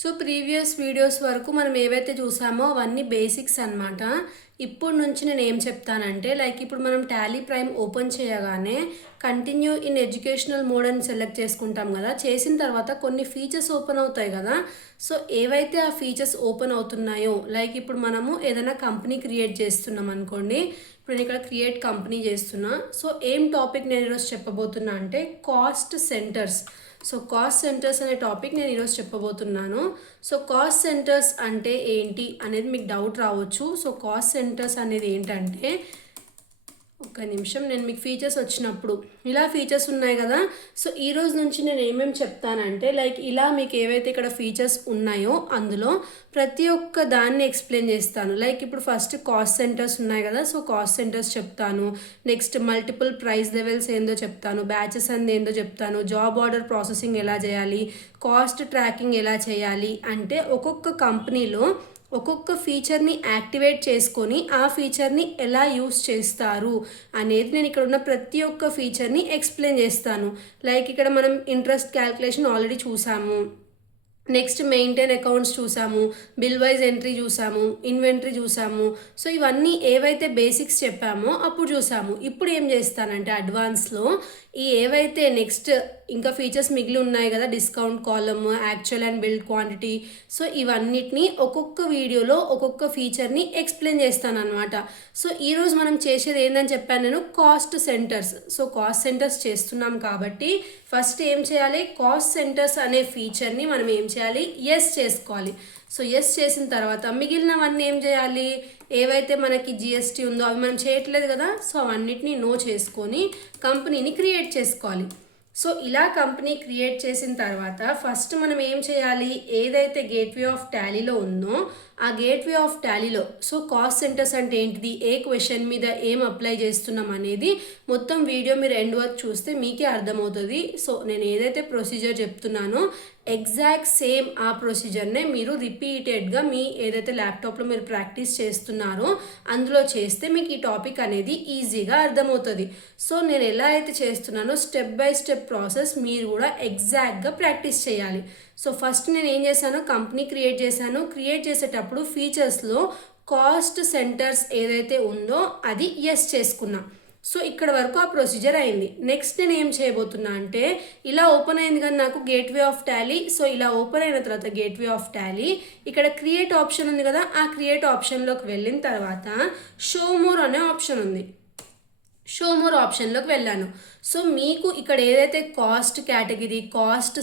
So previous videos వరకు మనం ఏవైతే చూసామో అవన్నీ బేసిక్స్ అన్నమాట. ఇప్పుడు నుంచి నేను ఏం చెప్తానంటే ఇప్పుడు మనం టాలీ ప్రైమ్ ఓపెన్ చేయగానే కంటిన్యూ ఇన్ ఎడ్యుకేషనల్ మోడ్ అని సెలెక్ట్ చేసుకుంటాం కదా. చేసిన తర్వాత కొన్ని ఫీచర్స్ ఓపెన్ అవుతాయి కదా. సో ఏవైతే ఆ ఫీచర్స్ ఓపెన్ అవుతున్నాయో ఇప్పుడు మనము ఏదైనా కంపెనీ క్రియేట్ చేస్తున్నాం అనుకోండి. ఇప్పుడు నేను ఇక్కడ క్రియేట్ కంపెనీ చేస్తున్నా. సో ఏం టాపిక్ నేను ఈరోజు చెప్పబోతున్నా అంటే cost centres. So cost centres అనే టాపిక్ నేను ఈరోజు చెప్పబోతున్నాను. సో కాస్ట్ సెంటర్స్ అంటే ఏంటి అనేది మీకు డౌట్ రావచ్చు. సో కాస్ట్ సెంటర్స్ అనేది ఏంటంటే, ఒక్క నిమిషం, నేను మీకు ఫీచర్స్ వచ్చినప్పుడు ఇలా ఫీచర్స్ ఉన్నాయి కదా. సో ఈ రోజు నుంచి నేను ఏమేమి చెప్తానంటే ఇలా మీకు ఏవైతే ఇక్కడ ఫీచర్స్ ఉన్నాయో అందులో ప్రతి ఒక్క దాన్ని ఎక్స్ప్లెయిన్ చేస్తాను. ఇప్పుడు ఫస్ట్ కాస్ట్ సెంటర్స్ ఉన్నాయి కదా. సో కాస్ట్ సెంటర్స్ చెప్తాను. నెక్స్ట్ మల్టిపుల్ ప్రైస్ లెవెల్స్ ఏందో చెప్తాను. బ్యాచెస్ అనేది ఏందో చెప్తాను. జాబ్ ఆర్డర్ ప్రాసెసింగ్ ఎలా చేయాలి, కాస్ట్ ట్రాకింగ్ ఎలా చేయాలి, అంటే ఒక్కొక్క కంపెనీలో ఒక్కొక్క ఫీచర్ని యాక్టివేట్ చేసుకొని ఆ ఫీచర్ని ఎలా యూస్ చేస్తారు అనేది నేను ఇక్కడ ఉన్న ప్రతి ఒక్క ఫీచర్ని ఎక్స్ప్లెయిన్ చేస్తాను. ఇక్కడ మనం ఇంట్రెస్ట్ క్యాల్కులేషన్ ఆల్రెడీ చూసాము. నెక్స్ట్ మెయింటైన్ అకౌంట్స్ చూసాము, బిల్ వైజ్ ఎంట్రీ చూసాము, ఇన్వెంటరీ చూసాము. సో ఇవన్నీ ఏవైతే బేసిక్స్ చెప్పామో అప్పుడు చూసాము. ఇప్పుడు ఏం చేస్తానంటే అడ్వాన్స్లో ఏవైతే నెక్స్ట్ ఇంకా ఫీచర్స్ మిగిలి ఉన్నాయి కదా, discount column, actual and build quantity. So ఇవన్నిటిని ఒక్కొక్క వీడియోలో ఒక్కొక్క ఫీచర్ని ఎక్స్ప్లెయిన్ చేస్తాను అనమాట. సో ఈరోజు మనం చేసేది ఏందని చెప్పాను నేను, cost centres. So cost centres చేస్తున్నాం కాబట్టి ఫస్ట్ ఏం చేయాలి, కాస్ట్ సెంటర్స్ అనే ఫీచర్ని మనం ఏం చేయాలి, ఎస్ చేసుకోవాలి. సో ఎస్ చేసిన తర్వాత మిగిలినవన్నీ ఏం చేయాలి, ఏవైతే మనకి జిఎస్టీ ఉందో అవి మనం చేయట్లేదు కదా. సో అవన్నిటిని నో చేసుకొని కంపెనీని క్రియేట్ చేసుకోవాలి. సో ఇలా కంపెనీ క్రియేట్ చేసిన తర్వాత ఫస్ట్ మనం ఏం చేయాలి, ఏదైతే గేట్వే ఆఫ్ టాలీలో ఉందో ఆ గేట్వే ఆఫ్ టాలీలో సో కాస్ట్ సెంటర్స్ అంటే ఏంటిది, ఏ క్వశ్చన్ మీద ఏం అప్లై చేస్తున్నాం అనేది మొత్తం వీడియో మీరు ఎండ్ వరకు చూస్తే మీకే అర్థమవుతుంది. సో నేను ఏదైతే ప్రొసీజర్ చెప్తున్నానో ఎగ్జాక్ట్ సేమ్ ఆ ప్రొసీజర్నే మీరు రిపీటెడ్గా మీ ఏదైతే ల్యాప్టాప్లో మీరు ప్రాక్టీస్ చేస్తున్నారో అందులో చేస్తే మీకు ఈ టాపిక్ అనేది ఈజీగా అర్థమవుతుంది. సో నేను ఎలా అయితే చేస్తున్నానో స్టెప్ బై స్టెప్ ప్రాసెస్ మీరు కూడా ఎగ్జాక్ట్గా ప్రాక్టీస్ చేయాలి. సో ఫస్ట్ నేను ఏం చేశాను, కంపెనీ క్రియేట్ చేశాను. క్రియేట్ చేసేటప్పుడు ఫీచర్స్లో కాస్ట్ సెంటర్స్ ఏదైతే ఉందో అది ఎస్ చేసుకున్నా. సో ఇక్కడ వరకు ఆ ప్రొసీజర్ అయింది. నెక్స్ట్ నేను ఏం చేయబోతున్నా అంటే, ఇలా ఓపెన్ అయింది కదా నాకు గేట్వే ఆఫ్ టాలీ. సో ఇలా ఓపెన్ అయిన తర్వాత గేట్వే ఆఫ్ టాలీ ఇక్కడ క్రియేట్ ఆప్షన్ ఉంది కదా, ఆ క్రియేట్ ఆప్షన్లోకి వెళ్ళిన తర్వాత షో మోర్ అనే ఆప్షన్ ఉంది. షో మోర్ ఆప్షన్లోకి వెళ్ళాను. సో మీకు ఇక్కడ ఏదైతే cost category, cost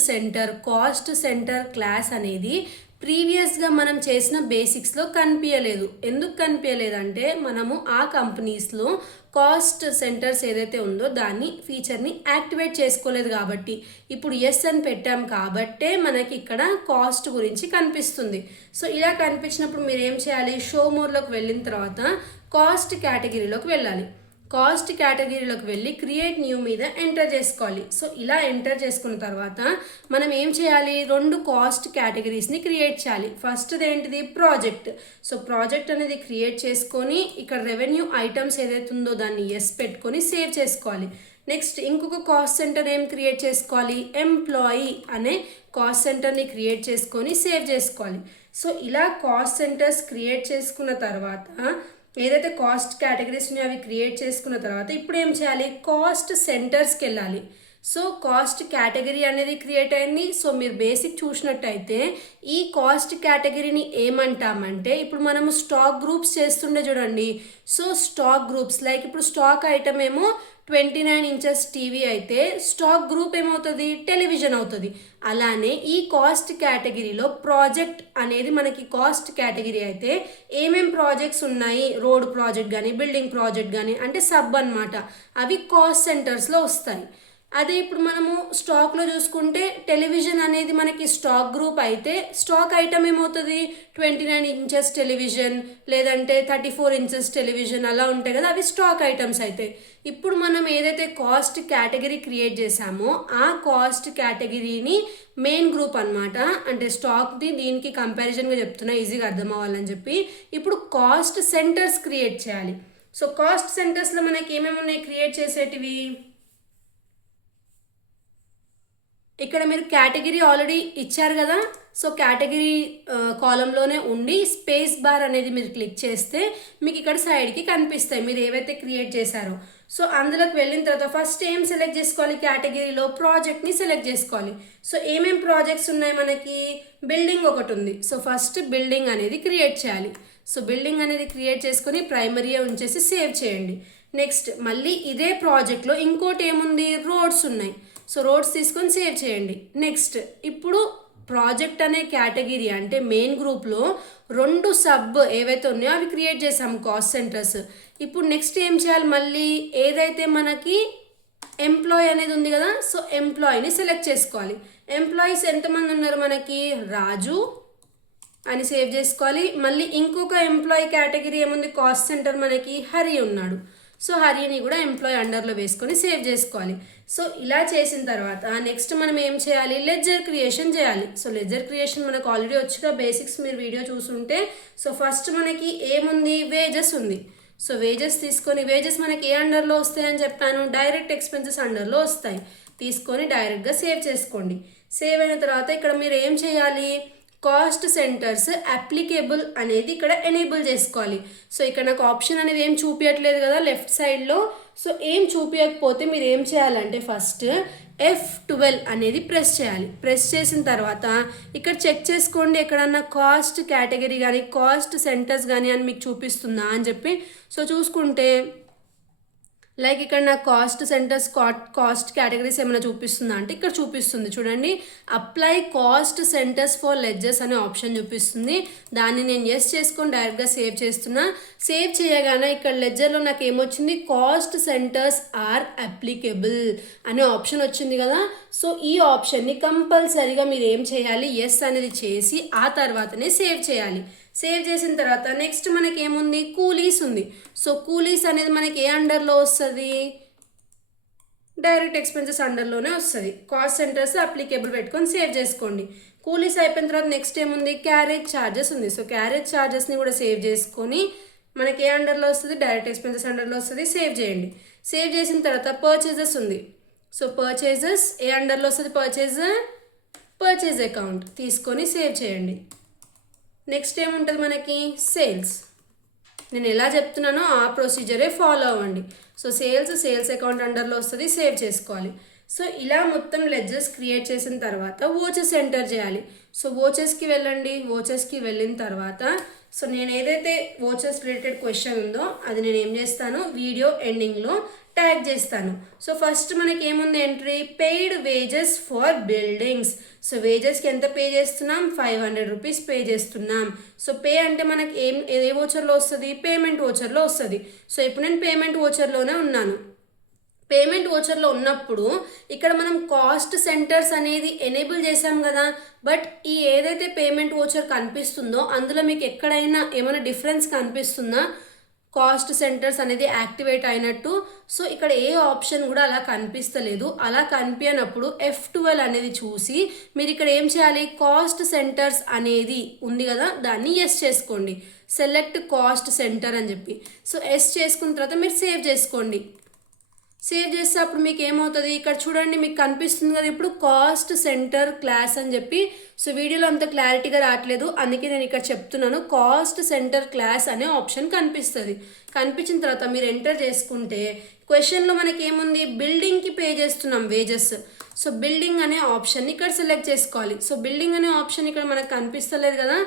centre class అనేది ప్రీవియస్గా మనం చేసిన బేసిక్స్లో కనిపించలేదు. ఎందుకు కనిపించలేదంటే మనము ఆ కంపెనీస్లో కాస్ట్ సెంటర్స్ ఏదైతే ఉందో దాన్ని ఫీచర్ని యాక్టివేట్ చేసుకోలేదు కాబట్టి. ఇప్పుడు ఎస్ అని పెట్టాం కాబట్టే మనకి ఇక్కడ కాస్ట్ గురించి కనిపిస్తుంది. సో ఇలా కనిపించినప్పుడు మీరు ఏం చేయాలి, షో మోర్లోకి వెళ్ళిన తర్వాత కాస్ట్ కేటగిరీలోకి వెళ్ళాలి. కాస్ట్ కేటగిరీలోకి వెళ్ళి క్రియేట్ న్యూ మీద ఎంటర్ చేసుకోవాలి. సో ఇలా ఎంటర్ చేసుకున్న తర్వాత మనం ఏం చేయాలి, 2 కాస్ట్ కేటగిరీస్ని క్రియేట్ చేయాలి. ఫస్ట్ది ఏంటిది, ప్రాజెక్ట్. సో ప్రాజెక్ట్ అనేది క్రియేట్ చేసుకొని ఇక్కడ రెవెన్యూ ఐటమ్స్ ఏదైతే ఉందో దాన్ని ఎస్ పెట్టుకొని సేవ్ చేసుకోవాలి. నెక్స్ట్ ఇంకొక కాస్ట్ సెంటర్ ఏం క్రియేట్ చేసుకోవాలి, ఎంప్లాయీ అనే కాస్ట్ సెంటర్ని క్రియేట్ చేసుకొని సేవ్ చేసుకోవాలి. సో ఇలా కాస్ట్ సెంటర్స్ క్రియేట్ చేసుకున్న తర్వాత ఏదైతే కాస్ట్ కేటగిరీస్ ఉన్నాయో అవి క్రియేట్ చేసుకున్న తర్వాత ఇప్పుడు ఏం చేయాలి, కాస్ట్ సెంటర్స్కి వెళ్ళాలి. సో కాస్ట్ కేటగిరీ అనేది క్రియేట్ అయింది. సో మీరు బేసిక్ చూసినట్టయితే ఈ కాస్ట్ కేటగిరీని ఏమంటామంటే, ఇప్పుడు మనము స్టాక్ గ్రూప్స్ చేస్తుండే చూడండి. సో స్టాక్ గ్రూప్స్ ఇప్పుడు స్టాక్ ఐటమ్ ఏమో 29 ఇంచెస్ టీవీ అయితే స్టాక్ గ్రూప్ ఏమవుతుంది, టెలివిజన్ అవుతుంది. అలానే ఈ కాస్ట్ కేటగిరీలో ప్రాజెక్ట్ అనేది మనకి కాస్ట్ కేటగిరీ అయితే ఏమేం ప్రాజెక్ట్స్ ఉన్నాయి, రోడ్ ప్రాజెక్ట్ కానీ బిల్డింగ్ ప్రాజెక్ట్ కానీ అంటే సబ్ అన్నమాట, అవి కాస్ట్ సెంటర్స్లో వస్తాయి. అదే ఇప్పుడు మనము స్టాక్లో చూసుకుంటే టెలివిజన్ అనేది మనకి స్టాక్ గ్రూప్ అయితే స్టాక్ ఐటమ్ ఏమవుతుంది, 29 ఇంచెస్ టెలివిజన్ లేదంటే 34 ఇంచెస్ టెలివిజన్ అలా ఉంటాయి కదా, అవి స్టాక్ ఐటమ్స్ అయితే. ఇప్పుడు మనం ఏదైతే కాస్ట్ కేటగిరీ క్రియేట్ చేసామో ఆ కాస్ట్ కేటగిరీని మెయిన్ గ్రూప్ అనమాట, అంటే స్టాక్ది దీనికి కంపారిజన్గా చెప్తున్నా ఈజీగా అర్థం అవ్వాలని చెప్పి. ఇప్పుడు కాస్ట్ సెంటర్స్ క్రియేట్ చేయాలి. సో కాస్ట్ సెంటర్స్లో మనకి ఏమేమి ఉన్నాయి క్రియేట్ చేసేటివి, ఇక్కడ మీరు కేటగిరీ ఆల్రెడీ ఇచ్చారు కదా, సో కేటగిరీ కాలంలోనే ఉండి స్పేస్ బార్ అనేది మీరు క్లిక్ చేస్తే మీకు ఇక్కడ సైడ్కి కనిపిస్తాయి మీరు ఏవైతే క్రియేట్ చేశారో. సో అందులోకి వెళ్ళిన తర్వాత ఫస్ట్ ఏం సెలెక్ట్ చేసుకోవాలి, కేటగిరీలో ప్రాజెక్ట్ని సెలెక్ట్ చేసుకోవాలి. సో ఏమేం ప్రాజెక్ట్స్ ఉన్నాయి మనకి, బిల్డింగ్ ఒకటి ఉంది. సో ఫస్ట్ బిల్డింగ్ అనేది క్రియేట్ చేయాలి. సో బిల్డింగ్ అనేది క్రియేట్ చేసుకొని ప్రైమరీ ఉంచేసి సేవ్ చేయండి. నెక్స్ట్ మళ్ళీ ఇదే ప్రాజెక్ట్లో ఇంకోటి ఏముంది, రోడ్స్ ఉన్నాయి. సో రోడ్స్ తీసుకొని సేవ్ చేయండి. నెక్స్ట్ ఇప్పుడు ప్రాజెక్ట్ అనే కేటగిరీ అంటే మెయిన్ గ్రూప్లో 2 సబ్ ఏవైతే ఉన్నాయో అవి క్రియేట్ చేసాము కాస్ట్ సెంటర్స్. ఇప్పుడు నెక్స్ట్ ఏం చేయాలి, మళ్ళీ ఏదైతే మనకి ఎంప్లాయీ అనేది ఉంది కదా, సో ఎంప్లాయీని సెలెక్ట్ చేసుకోవాలి. ఎంప్లాయీస్ ఎంతమంది ఉన్నారు మనకి, రాజు అని సేవ్ చేసుకోవాలి. మళ్ళీ ఇంకొక ఎంప్లాయీ కేటగిరీ ఏముంది, కాస్ట్ సెంటర్ మనకి హరి ఉన్నాడు. సో హరిని కూడా ఎంప్లాయీ అండర్లో వేసుకొని సేవ్ చేసుకోవాలి. సో ఇలా చేసిన తర్వాత నెక్స్ట్ మనం ఏం చేయాలి, లెడ్జర్ క్రియేషన్ చేయాలి. సో లెడ్జర్ క్రియేషన్ మనకు ఆల్రెడీ వచ్చిన బేసిక్స్ మీరు వీడియో చూసుంటే. సో ఫస్ట్ మనకి ఏముంది, వేజెస్ ఉంది. సో వేజెస్ తీసుకొని, వేజెస్ మనకి ఏ అండర్లో వస్తాయని చెప్పాను, డైరెక్ట్ ఎక్స్పెన్సెస్ అండర్లో వస్తాయి. తీసుకొని డైరెక్ట్గా సేవ్ చేసుకోండి. సేవ్ అయిన తర్వాత ఇక్కడ మీరు ఏం చేయాలి, కాస్ట్ సెంటర్స్ అప్లికేబుల్ అనేది ఇక్కడ ఎనేబుల్ చేసుకోవాలి. సో ఇక్కడ నాకు ఆప్షన్ అనేది ఏం చూపించట్లేదు కదా లెఫ్ట్ సైడ్లో. సో ఏం చూపించకపోతే మీరు ఏం చేయాలంటే ఫస్ట్ F12 అనేది ప్రెస్ చేయాలి. ప్రెస్ చేసిన తర్వాత ఇక్కడ చెక్ చేసుకోండి ఎక్కడన్నా కాస్ట్ కేటగిరీ కానీ కాస్ట్ సెంటర్స్ కానీ అని మీకు చూపిస్తుందా అని చెప్పి. సో చూసుకుంటే లైక్ ఇక్కడ నా కాస్ట్ సెంటర్స్ కాస్ట్ కేటగిరీస్ ఏమైనా చూపిస్తుందా అంటే ఇక్కడ చూపిస్తుంది చూడండి, apply cost centres for ledgers అనే ఆప్షన్ చూపిస్తుంది. దాన్ని నేను ఎస్ చేసుకొని డైరెక్ట్గా సేవ్ చేస్తున్నా. సేవ్ చేయగానే ఇక్కడ లెడ్జర్లో నాకు ఏమొచ్చింది, కాస్ట్ సెంటర్స్ ఆర్ అప్లికేబుల్ అనే ఆప్షన్ వచ్చింది కదా. సో ఈ ఆప్షన్ని కంపల్సరీగా మీరు ఏం చేయాలి, ఎస్ అనేది చేసి ఆ తర్వాతనే సేవ్ చేయాలి. సేవ్ చేసిన తర్వాత నెక్స్ట్ మనకి ఏముంది, కూలీస్ ఉంది. సో కూలీస్ అనేది మనకి ఏ అండర్లో వస్తుంది, డైరెక్ట్ ఎక్స్పెన్సెస్ అండర్లోనే వస్తుంది. కాస్ట్ సెంటర్స్ అప్లికేబుల్ పెట్టుకొని సేవ్ చేసుకోండి. కూలీస్ అయిపోయిన తర్వాత నెక్స్ట్ ఏముంది, క్యారేజ్ ఛార్జెస్ ఉంది. సో క్యారేజ్ ఛార్జెస్ని కూడా సేవ్ చేసుకొని మనకి ఏ అండర్లో వస్తుంది, డైరెక్ట్ ఎక్స్పెన్సెస్ అండర్లో వస్తుంది. సేవ్ చేయండి. సేవ్ చేసిన తర్వాత పర్చేజెస్ ఉంది. సో పర్చేజెస్ ఏ అండర్లో వస్తుంది, పర్చేజ్ అకౌంట్ తీసుకొని సేవ్ చేయండి. నెక్స్ట్ ఏముంటుంది మనకి, సేల్స్. నేను ఎలా చెప్తున్నానో ఆ ప్రొసీజరే ఫాలో అవ్వండి. సో సేల్స్ అకౌంట్ అండర్లో వస్తుంది, సేవ్ చేసుకోవాలి. సో ఇలా మొత్తం లెడ్జర్స్ క్రియేట్ చేసిన తర్వాత వోచెస్ ఎంటర్ చేయాలి. సో వోచెస్కి వెళ్ళండి. వోచెస్కి వెళ్ళిన తర్వాత సో నేను ఏదైతే వోచెస్ రిలేటెడ్ క్వశ్చన్ ఉందో అది నేను ఏం చేస్తాను, వీడియో ఎండింగ్లో ట్యాగ్ చేస్తాను. సో ఫస్ట్ మనకి ఏముంది entry, paid wages for buildings. So వేజెస్కి ఎంత పే చేస్తున్నాం, 500 రూపీస్ పే చేస్తున్నాం. సో పే అంటే మనకి ఏ వోచర్లో వస్తుంది, పేమెంట్ వోచర్లో వస్తుంది. సో ఇప్పుడు నేను పేమెంట్ వోచర్లోనే ఉన్నాను. పేమెంట్ వోచర్లో ఉన్నప్పుడు ఇక్కడ మనం కాస్ట్ సెంటర్స్ అనేది ఎనేబుల్ చేసాం కదా, బట్ ఈ ఏదైతే పేమెంట్ వోచర్ కనిపిస్తుందో అందులో మీకు ఎక్కడైనా ఏమైనా డిఫరెన్స్ కనిపిస్తుందా, కాస్ట్ సెంటర్స్ అనేది యాక్టివేట్ అయినట్టు. సో ఇక్కడ ఏ ఆప్షన్ కూడా అలా కనిపిస్తలేదు. అలా కనిపించినప్పుడు F12 అనేది చూసి మీరు ఇక్కడ ఏం చేయాలి, కాస్ట్ సెంటర్స్ అనేది ఉంది కదా దాన్ని ఎస్ చేసుకోండి, సెలెక్ట్ కాస్ట్ సెంటర్ అని చెప్పి. సో ఎస్ చేసుకున్న తర్వాత మీరు సేవ్ చేసుకోండి. సేవ్ చేస్తే అప్పుడు మీకు ఏమవుతుంది, ఇక్కడ చూడండి మీకు కనిపిస్తుంది కదా ఇప్పుడు కాస్ట్ సెంటర్ క్లాస్ అని చెప్పి. సో వీడియోలో అంత క్లారిటీగా రావట్లేదు, అందుకే నేను ఇక్కడ చెప్తున్నాను. కాస్ట్ సెంటర్ క్లాస్ అనే ఆప్షన్ కనిపిస్తుంది. కనిపించిన తర్వాత మీరు ఎంటర్ చేసుకుంటే క్వశ్చన్లో మనకి ఏముంది, బిల్డింగ్కి పే చేస్తున్నాం వేజెస్. సో బిల్డింగ్ అనే ఆప్షన్ని ఇక్కడ సెలెక్ట్ చేసుకోవాలి. సో బిల్డింగ్ అనే ఆప్షన్ ఇక్కడ మనకు కనిపిస్తలేదు కదా.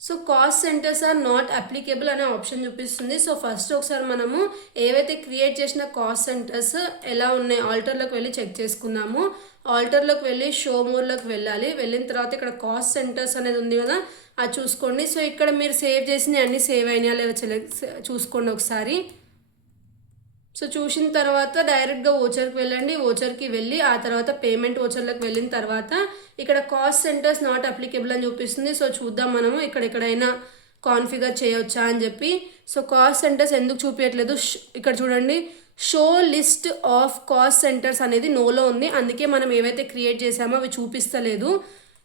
So cost centres are not applicable అనే ఆప్షన్ చూపిస్తుంది. సో ఫస్ట్ ఒకసారి మనము ఏవైతే క్రియేట్ చేసిన కాస్ట్ సెంటర్స్ ఎలా ఉన్నాయి ఆల్టర్లోకి వెళ్ళి చెక్ చేసుకుందాము. ఆల్టర్లోకి వెళ్ళి షో మోర్లోకి వెళ్ళాలి. వెళ్ళిన తర్వాత ఇక్కడ కాస్ట్ సెంటర్స్ అనేది ఉంది కదా అది చూసుకోండి. సో ఇక్కడ మీరు సేవ్ చేసినవి అన్నీ సేవ్ అయినా లేదా చూసుకోండి ఒకసారి. సో చూసిన తర్వాత డైరెక్ట్గా ఓచర్కి వెళ్ళండి. ఓచర్కి వెళ్ళి ఆ తర్వాత పేమెంట్ ఓచర్లోకి వెళ్ళిన తర్వాత ఇక్కడ కాస్ట్ సెంటర్స్ నాట్ అప్లికేబుల్ అని చూపిస్తుంది. సో చూద్దాం మనము ఇక్కడ ఎక్కడైనా కాన్ఫిగర్ చేయవచ్చా అని చెప్పి. సో కాస్ట్ సెంటర్స్ ఎందుకు చూపించట్లేదు, ఇక్కడ చూడండి show list of cost centres అనేది నోలో ఉంది. అందుకే మనం ఏవైతే క్రియేట్ చేసామో అవి చూపిస్తలేదు.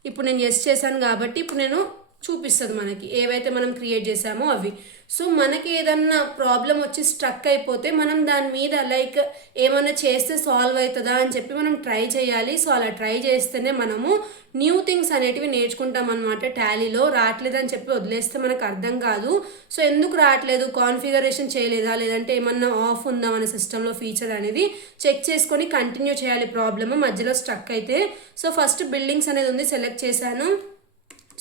ఇప్పుడు నేను ఎస్ చేశాను కాబట్టి ఇప్పుడు నేను చూపిస్తుంది మనకి ఏవైతే మనం క్రియేట్ చేసామో అవి. సో మనకి ఏదన్నా ప్రాబ్లం వచ్చి స్ట్రక్ అయిపోతే మనం దాని మీద లైక్ ఏమైనా చేస్తే సాల్వ్ అవుతుందా అని చెప్పి మనం ట్రై చేయాలి. సో అలా ట్రై చేస్తేనే మనము న్యూ థింగ్స్ అనేటివి నేర్చుకుంటాం అనమాట. టాలీలో రావట్లేదని చెప్పి వదిలేస్తే మనకు అర్థం కాదు. సో ఎందుకు రావట్లేదు, కాన్ఫిగరేషన్ చేయలేదా, లేదంటే ఏమన్నా ఆఫ్ ఉందా మన సిస్టంలో ఫీచర్ అనేది చెక్ చేసుకొని కంటిన్యూ చేయాలి ప్రాబ్లమ్ మధ్యలో స్ట్రక్ అయితే. సో ఫస్ట్ బిల్డింగ్స్ అనేది ఉంది, సెలెక్ట్ చేశాను.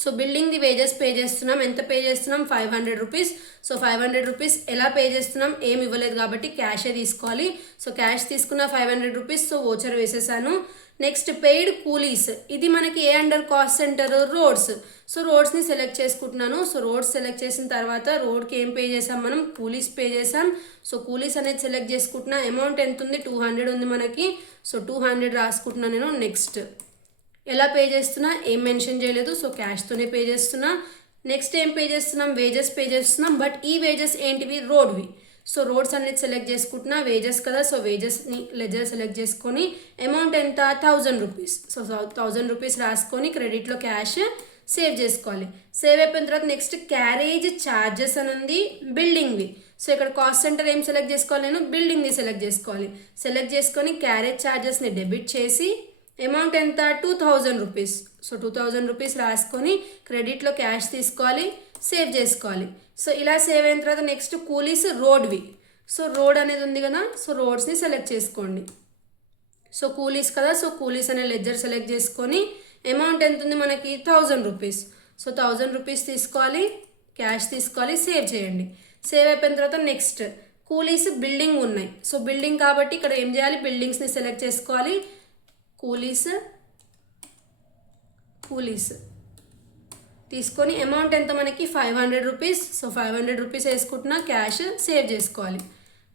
సో బిల్డింగ్ది వేజెస్ పే చేస్తున్నాం. ఎంత పే చేస్తున్నాం? 500 రూపీస్. సో 500 రూపీస్ ఎలా పే చేస్తున్నాం? ఏమి ఇవ్వలేదు కాబట్టి క్యాషే తీసుకోవాలి. సో క్యాష్ తీసుకున్న 500 రూపీస్. సో వోచర్ వేసేసాను. నెక్స్ట్ పెయిడ్ కూలీస్, ఇది మనకి ఏ under cost center? Roads. So రోడ్స్ని సెలెక్ట్ చేసుకుంటున్నాను. సో రోడ్స్ సెలెక్ట్ చేసిన తర్వాత రోడ్కి ఏం పే చేసాం మనం? కూలీస్ పే చేసాం. సో కూలీస్ అనేది సెలెక్ట్ చేసుకుంటున్నా. అమౌంట్ ఎంత ఉంది? 200 ఉంది మనకి. సో 200 రాసుకుంటున్నాను నేను. నెక్స్ట్ ఎలా పే చేస్తున్నా ఏం మెన్షన్ చేయలేదు. సో క్యాష్తోనే పే చేస్తున్నా. నెక్స్ట్ ఏం పే చేస్తున్నాం? వేజెస్ పే చేస్తున్నాం. బట్ ఈ వేజెస్ ఏంటివి? రోడ్వి. సో రోడ్స్ అనేది సెలెక్ట్ చేసుకుంటున్నా. వేజెస్ కదా, సో వేజెస్ని లెజర్ సెలెక్ట్ చేసుకొని అమౌంట్ ఎంత? 1000 రూపీస్. సో 1000 రూపీస్ రాసుకొని క్రెడిట్లో క్యాష్ సేవ్ చేసుకోవాలి. సేవ్ అయిపోయిన తర్వాత నెక్స్ట్ క్యారేజ్ ఛార్జెస్ అని ఉంది, బిల్డింగ్వి. సో ఇక్కడ కాస్ట్ సెంటర్ ఏం సెలెక్ట్ చేసుకోవాలి? నేను బిల్డింగ్ని సెలెక్ట్ చేసుకోవాలి. సెలెక్ట్ చేసుకొని క్యారేజ్ ఛార్జెస్ని డెబిట్ చేసి అమౌంట్ ఎంత? 2000 రూపీస్. సో 2000 రూపీస్ రాసుకొని క్రెడిట్లో క్యాష్ తీసుకోవాలి, సేవ్ చేసుకోవాలి. సో ఇలా సేవ్ అయిన తర్వాత నెక్స్ట్ కూలీస్ రోడ్వి. సో రోడ్ అనేది ఉంది కదా, సో రోడ్స్ని సెలెక్ట్ చేసుకోండి. సో కూలీస్ కదా, సో కూలీస్ అనే లెడ్జర్ సెలెక్ట్ చేసుకొని అమౌంట్ ఎంత ఉంది మనకి? 1000 రూపీస్. సో 1000 రూపీస్ తీసుకోవాలి, క్యాష్ తీసుకోవాలి, సేవ్ చేయండి. సేవ్ అయిపోయిన తర్వాత నెక్స్ట్ కూలీస్ బిల్డింగ్ ఉన్నాయి. సో బిల్డింగ్ కాబట్టి ఇక్కడ ఏం చేయాలి? బిల్డింగ్స్ని సెలెక్ట్ చేసుకోవాలి. కూలీస్ తీసుకొని అమౌంట్ ఎంత మనకి? 500 రూపీస్. సో 500 రూపీస్ వేసుకుంటున్నా, క్యాష్ సేవ్ చేసుకోవాలి,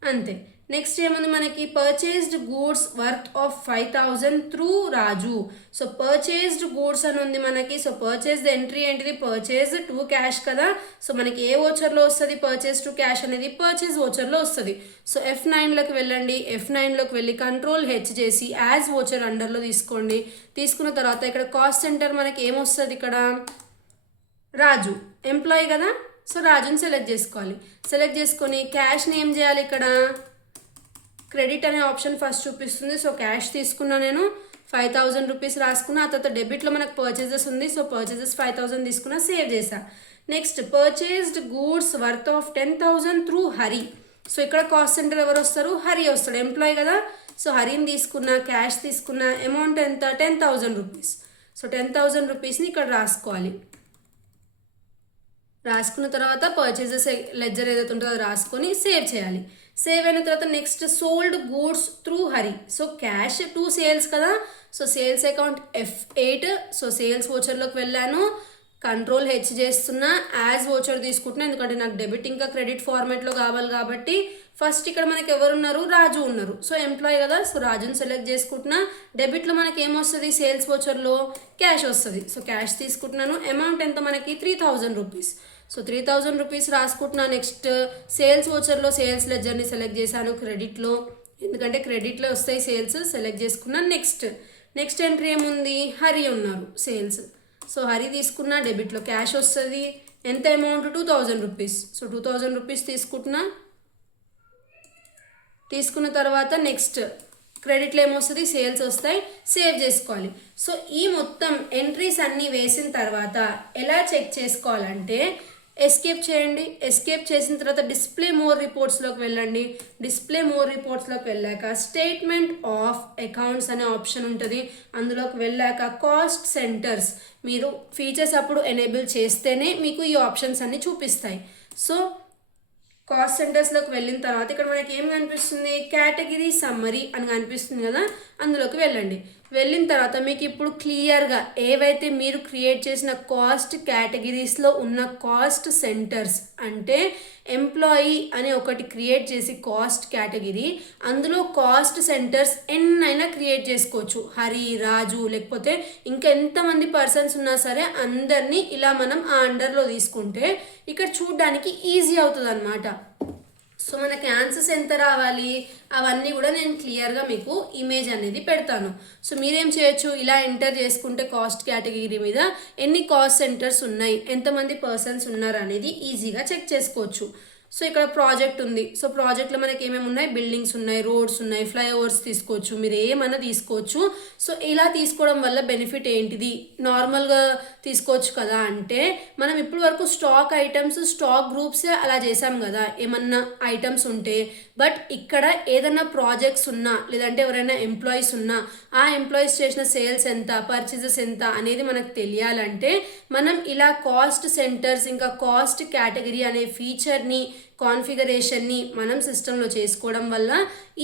అంతే. నెక్స్ట్ ఏముంది మనకి? Purchased goods worth of 5000 through Raju. So purchased goods అని ఉంది మనకి. సో పర్చేస్డ్ ఎంట్రీ ఏంటిది? పర్చేస్ టు క్యాష్ కదా. సో మనకి ఏ ఓచర్లో వస్తుంది పర్చేస్ టు క్యాష్ అనేది? పర్చేస్ ఓచర్లో వస్తుంది. సో F9లోకి వెళ్ళండి. F9లోకి వెళ్ళి Ctrl+H చేసి యాజ్ ఓచర్ అండర్లో తీసుకోండి. తీసుకున్న తర్వాత ఇక్కడ కాస్ట్ సెంటర్ మనకి ఏమొస్తుంది? ఇక్కడ రాజు ఎంప్లాయీ కదా, సో రాజుని సెలెక్ట్ చేసుకోవాలి. సెలెక్ట్ చేసుకొని క్యాష్ని ఏం చేయాలి? ఇక్కడ క్రెడిట్ అనే ఆప్షన్ ఫస్ట్ చూపిస్తుంది. సో క్యాష్ తీసుకున్నా నేను, 5000 రూపీస్ రాసుకున్నా. ఆ తర్వాత డెబిట్లో మనకు పర్చేజెస్ ఉంది. సో పర్చేజెస్ 5000 తీసుకున్నా, సేవ్ చేసా. Next purchased goods worth of 10,000 through Hari. So ఇక్కడ కాస్ట్ సెంటర్ ఎవరు వస్తారు? హరి వస్తాడు, ఎంప్లాయీ కదా. సో హరిని తీసుకున్నా, క్యాష్ తీసుకున్నా. అమౌంట్ ఎంత? 10,000 రూపీస్. సో 10,000 రూపీస్ని ఇక్కడ రాసుకోవాలి. రాసుకున్న తర్వాత పర్చేజెస్ లెడ్జర్ ఏదైతే ఉంటుందో అది రాసుకొని సేవ్ చేయాలి. సేవ్ అయిన తర్వాత next sold goods through Hari. So cash to sales కదా, so sales account F8. So sales ఓచర్లోకి వెళ్ళాను, Ctrl+H చేస్తున్నా, యాజ్ ఓచర్ తీసుకుంటున్నా. ఎందుకంటే నాకు డెబిట్ ఇంకా క్రెడిట్ ఫార్మాట్లో కావాలి కాబట్టి. ఫస్ట్ ఇక్కడ మనకి ఎవరు ఉన్నారు? రాజు ఉన్నారు. సో ఎంప్లాయీ కదా, సో రాజుని సెలెక్ట్ చేసుకుంటున్నా. డెబిట్లో మనకి ఏమొస్తుంది? సేల్స్ ఓచర్లో క్యాష్ వస్తుంది. సో క్యాష్ తీసుకుంటున్నాను. అమౌంట్ ఎంత మనకి? 3000 రూపీస్. సో 3000 రూపీస్ రాసుకుంటున్నా. నెక్స్ట్ సేల్స్ ఓచర్లో సేల్స్ లెడ్జర్ని సెలెక్ట్ చేశాను క్రెడిట్లో, ఎందుకంటే క్రెడిట్లో వస్తాయి సేల్స్, సెలెక్ట్ చేసుకున్నాను. నెక్స్ట్ ఎంట్రీ ఏముంది? హరి ఉన్నారు, సేల్స్. సో హరి తీసుకున్నా, డెబిట్లో క్యాష్ వస్తుంది. ఎంత అమౌంట్? 2000 రూపీస్. సో 2000 రూపీస్ తీసుకుంటున్నా. తీసుకున్న తర్వాత నెక్స్ట్ క్రెడిట్లో ఏమొస్తుంది? సేల్స్ వస్తాయి, సేవ్ చేసుకోవాలి. సో ఈ మొత్తం ఎంట్రీస్ అన్నీ వేసిన తర్వాత ఎలా చెక్ చేసుకోవాలంటే ఎస్కేప్ చేయండి. ఎస్కేప్ చేసిన తర్వాత డిస్ప్లే మోర్ రిపోర్ట్స్లోకి వెళ్ళండి. డిస్ప్లే మోర్ రిపోర్ట్స్లోకి వెళ్ళాక స్టేట్మెంట్ ఆఫ్ అకౌంట్స్ అనే ఆప్షన్ ఉంటుంది. అందులోకి వెళ్ళాక కాస్ట్ సెంటర్స్ మీరు ఫీచర్స్ అప్పుడు ఎనేబుల్ చేస్తేనే మీకు ఈ ఆప్షన్స్ అన్నీ చూపిస్తాయి. సో కాస్ట్ సెంటర్స్లోకి వెళ్ళిన తర్వాత ఇక్కడ మనకి ఏం కనిపిస్తుంది? కేటగిరీ సమ్మరీ అని కనిపిస్తుంది కదా, అందులోకి వెళ్ళండి. వెళ్ళిన తర్వాత మీకు ఇప్పుడు క్లియర్గా ఏవైతే మీరు క్రియేట్ చేసిన కాస్ట్ కేటగిరీస్లో ఉన్న కాస్ట్ సెంటర్స్, అంటే ఎంప్లాయీ అని ఒకటి క్రియేట్ చేసి కాస్ట్ కేటగిరీ, అందులో కాస్ట్ సెంటర్స్ ఎన్నైనా క్రియేట్ చేసుకోవచ్చు. హరి, రాజు, లేకపోతే ఇంకా ఎంతమంది పర్సన్స్ ఉన్నా సరే అందరినీ ఇలా మనం ఆ అండర్లో తీసుకుంటే ఇక్కడ చూడడానికి ఈజీ అవుతుంది అన్నమాట. సో మనకి ఆన్సర్స్ ఎంత రావాలి అవన్నీ కూడా నేను క్లియర్గా మీకు ఇమేజ్ అనేది పెడతాను. సో మీరేం చేయొచ్చు, ఇలా ఎంటర్ చేసుకుంటే కాస్ట్ కేటగిరీ మీద ఎన్ని కాస్ట్ సెంటర్స్ ఉన్నాయి, ఎంతమంది పర్సన్స్ ఉన్నారు అనేది ఈజీగా చెక్ చేసుకోవచ్చు. సో ఇక్కడ ప్రాజెక్ట్ ఉంది. సో ప్రాజెక్ట్లో మనకి ఏమేమి ఉన్నాయి, బిల్డింగ్స్ ఉన్నాయి, రోడ్స్ ఉన్నాయి, ఫ్లైఓవర్స్ తీసుకోవచ్చు, మీరు ఏమన్నా తీసుకోవచ్చు. సో ఇలా తీసుకోవడం వల్ల బెనిఫిట్ ఏంటిది, నార్మల్గా తీసుకోవచ్చు కదా అంటే మనం ఇప్పటి వరకు స్టాక్ ఐటమ్స్, స్టాక్ గ్రూప్స్ అలా చేసాం కదా ఏమన్నా ఐటమ్స్ ఉంటే. బట్ ఇక్కడ ఏదైనా ప్రాజెక్ట్స్ ఉన్నా లేదంటే ఎవరైనా ఎంప్లాయీస్ ఉన్నా ఆ ఎంప్లాయీస్ చేసిన సేల్స్ ఎంత, పర్చేజెస్ ఎంత అనేది మనకు తెలియాలంటే మనం ఇలా కాస్ట్ సెంటర్స్ ఇంకా కాస్ట్ కేటగిరీ అనే ఫీచర్ని, కాన్ఫిగరేషన్ని మనం సిస్టంలో చేసుకోవడం వల్ల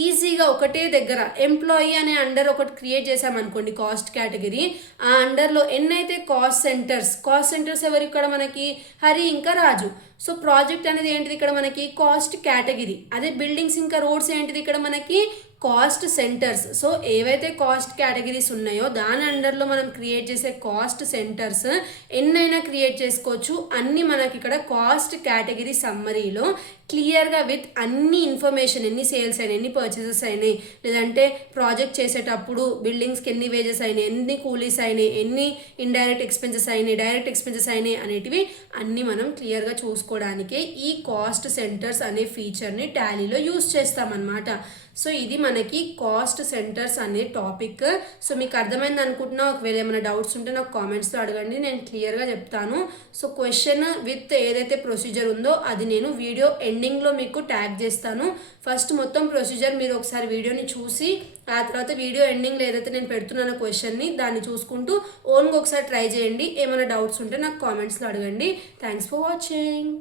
ఈజీగా ఒకటే దగ్గర ఎంప్లాయీ అనే అండర్ ఒకటి క్రియేట్ చేసామనుకోండి కాస్ట్ కేటగిరీ, ఆ అండర్లో ఎన్నైతే కాస్ట్ సెంటర్స్ ఎవరు ఇక్కడ మనకి, హరి ఇంకా రాజు. సో ప్రాజెక్ట్ అనేది ఏంటిది ఇక్కడ మనకి కాస్ట్ కేటగిరీ. అదే బిల్డింగ్స్ ఇంకా రోడ్స్ ఏంటిది ఇక్కడ మనకి కాస్ట్ సెంటర్స్. సో ఏవైతే కాస్ట్ కేటగిరీస్ ఉన్నాయో దాని అండర్లో మనం క్రియేట్ చేసే కాస్ట్ సెంటర్స్ ఎన్నైనా క్రియేట్ చేసుకోవచ్చు. అన్నీ మనకి ఇక్కడ కాస్ట్ కేటగిరీ సమ్మరీలో క్లియర్గా విత్ అన్ని ఇన్ఫర్మేషన్, ఎన్ని సేల్స్ అయినాయి, ఎన్ని పర్చేసెస్ అయినాయి, లేదంటే ప్రాజెక్ట్ చేసేటప్పుడు బిల్డింగ్స్కి ఎన్ని వేజెస్ అయినాయి, ఎన్ని కూలీస్ అయినాయి, ఎన్ని ఇండైరెక్ట్ ఎక్స్పెన్సెస్ అయినాయి, డైరెక్ట్ ఎక్స్పెన్సెస్ అయినాయి అనేటివి అన్నీ మనం క్లియర్గా చూసుకోవడానికే ఈ కాస్ట్ సెంటర్స్ అనే ఫీచర్ని టాలీలో యూస్ చేస్తామన్నమాట. సో ఇది మనకి కాస్ట్ సెంటర్స్ అనే టాపిక్. సో మీకు అర్థమైంది అనుకుంటున్నా. ఒకవేళ ఏమైనా డౌట్స్ ఉంటే నాకు కామెంట్స్లో అడగండి, నేను క్లియర్గా చెప్తాను. సో క్వశ్చన్ విత్ ఏదైతే ప్రొసీజర్ ఉందో అది నేను వీడియో ఎండింగ్లో మీకు ట్యాగ్ చేస్తాను. ఫస్ట్ మొత్తం ప్రొసీజర్ మీరు ఒకసారి వీడియోని చూసి ఆ తర్వాత వీడియో ఎండింగ్లో ఏదైతే నేను పెడుతున్నానో క్వశ్చన్ని దాన్ని చూసుకుంటూ ఓన్గా ఒకసారి ట్రై చేయండి. ఏమైనా డౌట్స్ ఉంటే నాకు కామెంట్స్లో అడగండి. Thanks for watching.